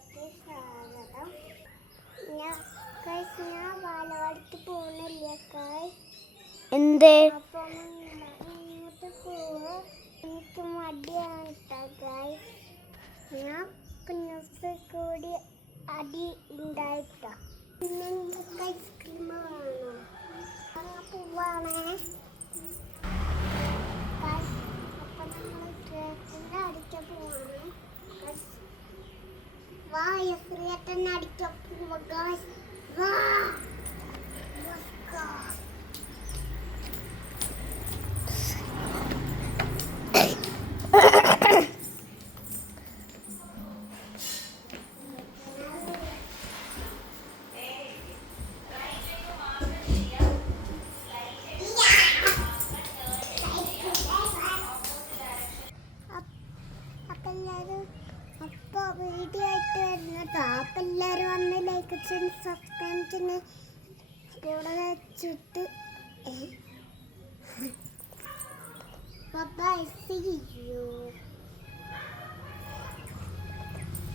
വീഡിയോക്ക് സ്വാഗതം. ഞാൻ ബാലവാടിക്ക് പോകുന്നില്ല എന്തേ? അപ്പം ഇങ്ങോട്ട് പോവാ എനിക്ക് മടിയാണ് ഞാൻ കുഞ്ഞുസ് കൂടി അടി ഉണ്ടായിട്ടോ. പിന്നെ എനിക്ക് ഐസ്ക്രീം വേണോ? അങ്ങനെ പോവാണേ. അപ്പം നമ്മൾ കേക്കിൻ്റെ അടിക്കാൻ പോവാണ്. വാ എസ്രിയേട്ടൻ അടിക്കാൻ പോവാ ഗായ്സ്. വാ അപ്പോൾ വീഡിയോ ആയിട്ട് വരുന്നട്ടോ. അപ്പം എല്ലാവരും വന്ന് ലൈക്ക് ചെയ്ത് സബ്സ്ക്രൈബ് ചെയ്യുന്ന കൂടെ വെച്ചിട്ട് ബൈ, see you.